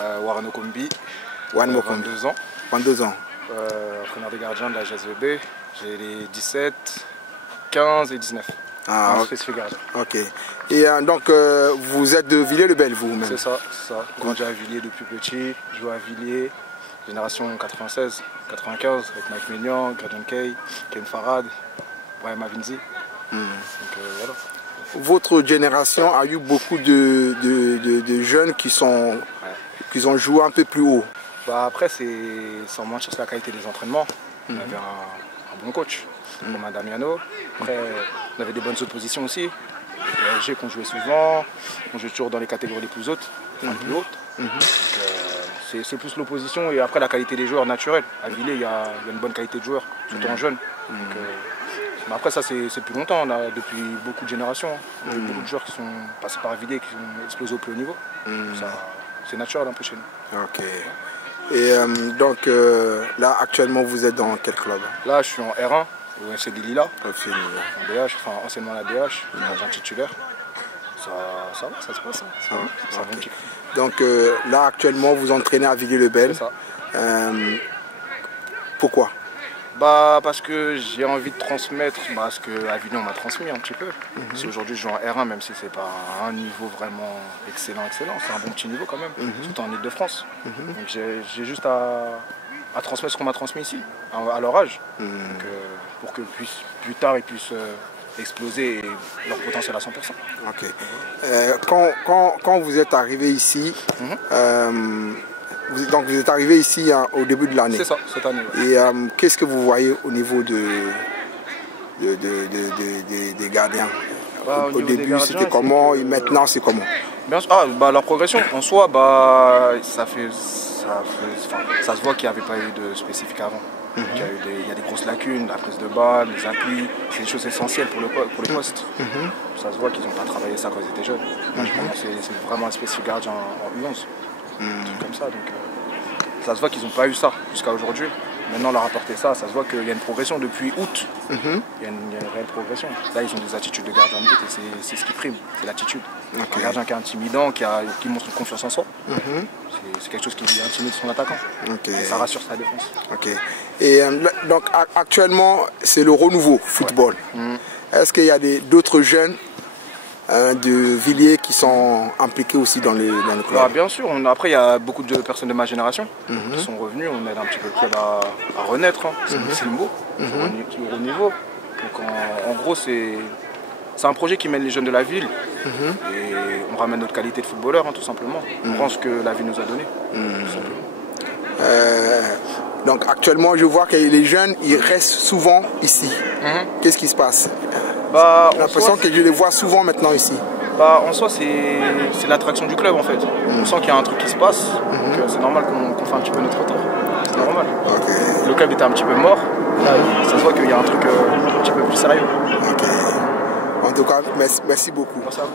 Warren Okombi, 22 ans. 22 ans. Entraîneur des gardiens de la GSVB. J'ai les 17, 15 et 19. Ah, ok. Spécifique gardien. Ok. Et donc, vous êtes de Villiers-le-Bel, vous-même? C'est ça, c'est ça. Grandi à Villiers depuis petit, joué à Villiers, génération 96, 95, avec Mike Maignan, Gradon Kay, Ken Farad, Brahim Avinzi. Donc voilà. Votre génération a eu beaucoup de jeunes qui ont joué un peu plus haut. Bah après, c'est sans mentir sur la qualité des entraînements. On avait un bon coach, Romain Damiano. Après, on avait des bonnes oppositions aussi. Le PSG qu'on jouait souvent, on jouait toujours dans les catégories les plus hautes, enfin, les plus hautes. C'est plus l'opposition et après la qualité des joueurs naturels. À Villiers, il y a une bonne qualité de joueurs, surtout en jeunes. Mais après ça, c'est depuis longtemps, on a depuis beaucoup de générations. On a eu beaucoup de joueurs qui sont passés par Villiers, qui ont explosé au plus haut niveau. C'est naturel un peu chez nous. Ok. Et donc là, actuellement, vous êtes dans quel club? Là, je suis en R1, au FC des Lilas, FC en DH, enfin anciennement la DH, agent titulaire. Ça va, ça se passe. Hein. Okay. Donc là, actuellement, vous entraînez à Villiers-le-Bel. C'est ça. Pourquoi? Bah, parce que j'ai envie de transmettre ce qu'à Villiers on m'a transmis un petit peu. Si aujourd'hui je joue en R1, même si c'est pas un niveau vraiment excellent, c'est un bon petit niveau quand même, surtout en Ile-de-France. Donc j'ai juste à transmettre ce qu'on m'a transmis ici, à leur âge, pour que plus tard ils puissent exploser et leur potentiel à 100%. Ok. Quand vous êtes arrivé ici, donc vous êtes arrivé ici au début de l'année. C'est ça, cette année. Ouais. Et qu'est-ce que vous voyez au niveau des gardiens? Au début c'était comment et maintenant c'est comment? Bien sûr, leur progression en soi, ça se voit qu'il n'y avait pas eu de spécifique avant. Il y a des grosses lacunes, la prise de balle, les appuis, c'est des choses essentielles pour les postes. Ça se voit qu'ils n'ont pas travaillé ça quand ils étaient jeunes. Moi, je pense que c'est vraiment un spécifique gardien en U11. Un truc comme ça, donc ça se voit qu'ils n'ont pas eu ça jusqu'à aujourd'hui. Maintenant, on leur a apporté ça, ça se voit qu'il y a une progression depuis août. Il y a une réelle progression. Là, ils ont des attitudes de gardien de but et c'est ce qui prime, c'est l'attitude. Un gardien qui est intimidant, qui montre une confiance en soi, c'est quelque chose qui intimide son attaquant. Et ça rassure sa défense. Et donc actuellement, c'est le renouveau football. Est-ce qu'il y a d'autres jeunes de Villiers qui sont impliqués aussi dans le club? Bien sûr, après il y a beaucoup de personnes de ma génération qui sont revenues, on aide un petit peu le club à renaître, c'est le mot, qui est au niveau. Donc en gros c'est un projet qui mène les jeunes de la ville et on ramène notre qualité de footballeur tout simplement. On prend ce que la ville nous a donné, tout simplement. Donc actuellement je vois que les jeunes ils restent souvent ici. Qu'est-ce qui se passe? J'ai l'impression que je les vois souvent maintenant ici. En soi, c'est l'attraction du club en fait. On sent qu'il y a un truc qui se passe, donc c'est normal qu'on fasse un petit peu notre retour. C'est normal. Le club était un petit peu mort, ça se voit qu'il y a un truc un petit peu plus sérieux. En tout cas, merci beaucoup. Merci à vous.